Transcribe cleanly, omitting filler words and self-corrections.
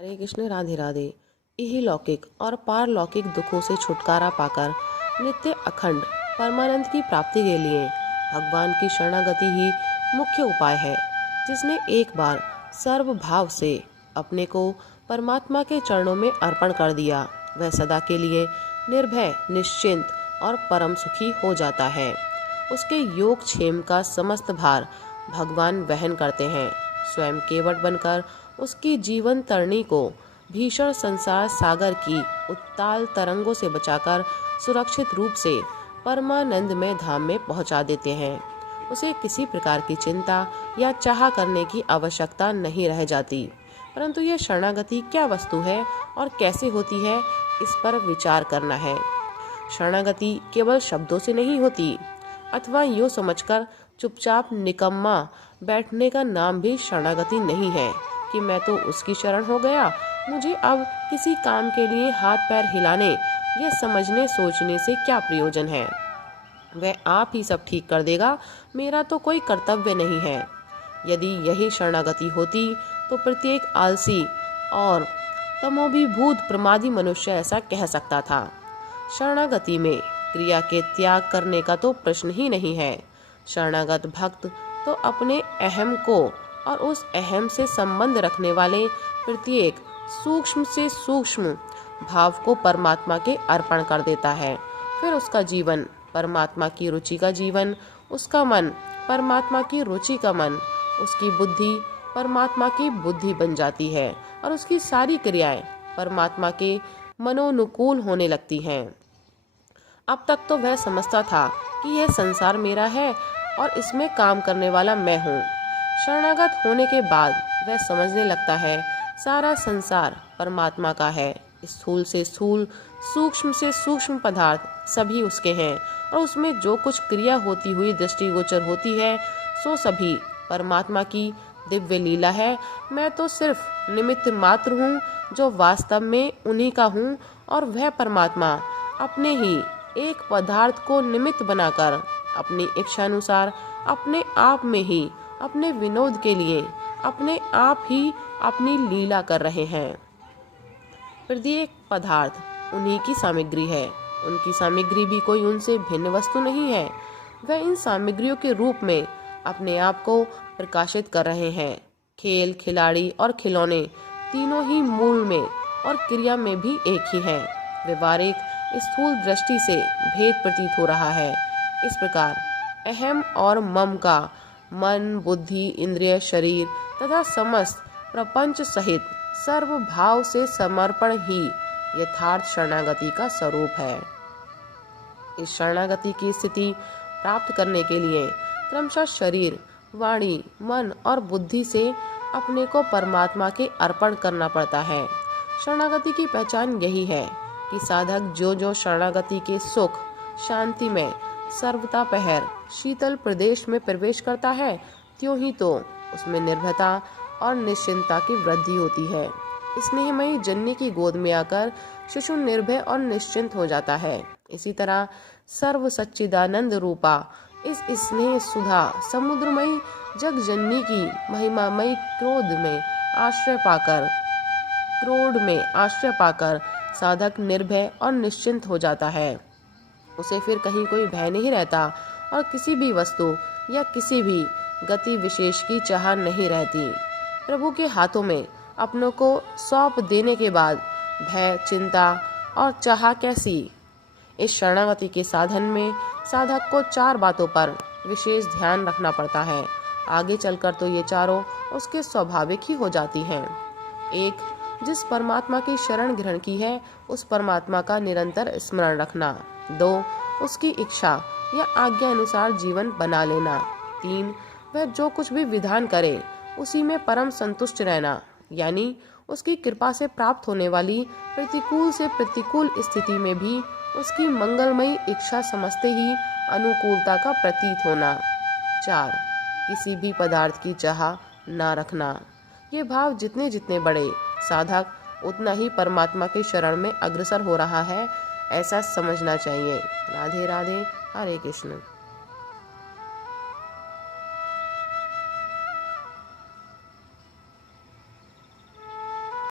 हरे कृष्ण, राधे राधे। यही लौकिक और पारलौकिक दुखों से छुटकारा पाकर नित्य अखंड परमानंद की प्राप्ति के लिए भगवान की शरणागति ही मुख्य उपाय है। जिसने एक बार सर्व भाव से अपने को परमात्मा के चरणों में अर्पण कर दिया, वह सदा के लिए निर्भय, निश्चिंत और परम सुखी हो जाता है। उसके योग क्षेम का समस्त भार भगवान वहन करते हैं। स्वयं केवट बनकर उसकी जीवन तरणी को भीषण संसार सागर की उत्ताल तरंगों से बचाकर सुरक्षित रूप से परमानंदमय धाम में पहुंचा देते हैं। उसे किसी प्रकार की चिंता या चाह करने की आवश्यकता नहीं रह जाती। परंतु यह शरणागति क्या वस्तु है और कैसे होती है, इस पर विचार करना है। शरणागति केवल शब्दों से नहीं होती, अथवा यूँ समझकर चुपचाप निकम्मा बैठने का नाम भी शरणागति नहीं है कि मैं तो उसकी शरण हो गया, मुझे अब किसी काम के लिए हाथ पैर हिलाने या समझने सोचने से क्या प्रयोजन है। वह आप ही सब ठीक कर देगा, मेरा तो कोई कर्तव्य नहीं है। यदि यही शरणागति होती तो प्रत्येक आलसी और तमोभिभूत प्रमादी मनुष्य ऐसा कह सकता था। शरणागति में क्रिया के त्याग करने का तो प्रश्न ही नहीं है। शरणागत भक्त तो अपने अहम को और उस अहम से संबंध रखने वाले प्रत्येक सूक्ष्म से सूक्ष्म भाव को परमात्मा के अर्पण कर देता है। फिर उसका जीवन परमात्मा की रुचि का जीवन, उसका मन परमात्मा की रुचि का मन, उसकी बुद्धि परमात्मा की बुद्धि बन जाती है और उसकी सारी क्रियाएं परमात्मा के मनोनुकूल होने लगती हैं। अब तक तो वह समझता था कि यह संसार मेरा है और इसमें काम करने वाला मैं हूँ। शरणागत होने के बाद वह समझने लगता है सारा संसार परमात्मा का है। स्थूल से स्थूल, सूक्ष्म से सूक्ष्म पदार्थ सभी उसके हैं और उसमें जो कुछ क्रिया होती हुई दृष्टिगोचर होती है, सो सभी परमात्मा की दिव्य लीला है। मैं तो सिर्फ निमित्त मात्र हूँ जो वास्तव में उन्हीं का हूँ, और वह परमात्मा अपने ही एक पदार्थ को निमित्त बनाकर अपनी इच्छानुसार अपने आप में ही अपने विनोद के लिए अपने आप ही अपनी लीला कर रहे हैं। प्रत्येक पदार्थ उन्हीं की सामग्री है, उनकी सामग्री भी कोई उनसे भिन्न वस्तु नहीं है। वह इन सामग्रियों के रूप में अपने आप को प्रकाशित कर रहे हैं। खेल, खिलाड़ी और खिलौने तीनों ही मूल में और क्रिया में भी एक ही हैं। व्यवहारिक स्थूल दृष्टि से भेद प्रतीत हो रहा है। इस प्रकार अहम और मम का मन, बुद्धि, इंद्रिय, शरीर तथा समस्त प्रपंच सहित सर्व भाव से समर्पण ही यथार्थ शरणागति का स्वरूप है। इस शरणागति की स्थिति प्राप्त करने के लिए क्रमशः शरीर, वाणी, मन और बुद्धि से अपने को परमात्मा के अर्पण करना पड़ता है। शरणागति की पहचान यही है कि साधक जो जो शरणागति के सुख, शांति में सर्वता पहर शीतल प्रदेश में प्रवेश करता है, त्यों ही तो उसमें निर्भयता और निश्चिंतता की वृद्धि होती है। स्नेहमयी जननी की गोद में आकर शिशु निर्भय और निश्चिंत हो जाता है। इसी तरह सर्व सच्चिदानंद रूपा इस स्नेह सुधा समुद्रमयी जग जननी की महिमामयी क्रोध में आश्रय पाकर साधक निर्भय और निश्चिंत हो जाता है। उसे फिर कहीं कोई भय नहीं रहता और किसी भी वस्तु या किसी भी गति विशेष की चाह नहीं रहती। प्रभु के हाथों में अपनों को सौंप देने के बाद भय, चिंता और चाह कैसी। इस शरणागति के साधन में साधक को 4 बातों पर विशेष ध्यान रखना पड़ता है। आगे चलकर तो ये चारों उसके स्वाभाविक ही हो जाती हैं। 1. जिस परमात्मा की शरण ग्रहण की है, उस परमात्मा का निरंतर स्मरण रखना। 2. उसकी इच्छा या आज्ञा अनुसार जीवन बना लेना। 3. वह जो कुछ भी विधान करे उसी में परम संतुष्ट रहना, यानी उसकी कृपा से प्राप्त होने वाली प्रतिकूल से प्रतिकूल स्थिति में भी उसकी मंगलमयी इच्छा समझते ही अनुकूलता का प्रतीत होना। 4. किसी भी पदार्थ की चाह ना रखना। ये भाव जितने जितने बड़े, साधक उतना ही परमात्मा की शरण में अग्रसर हो रहा है, ऐसा समझना चाहिए। राधे राधे, हरे कृष्ण।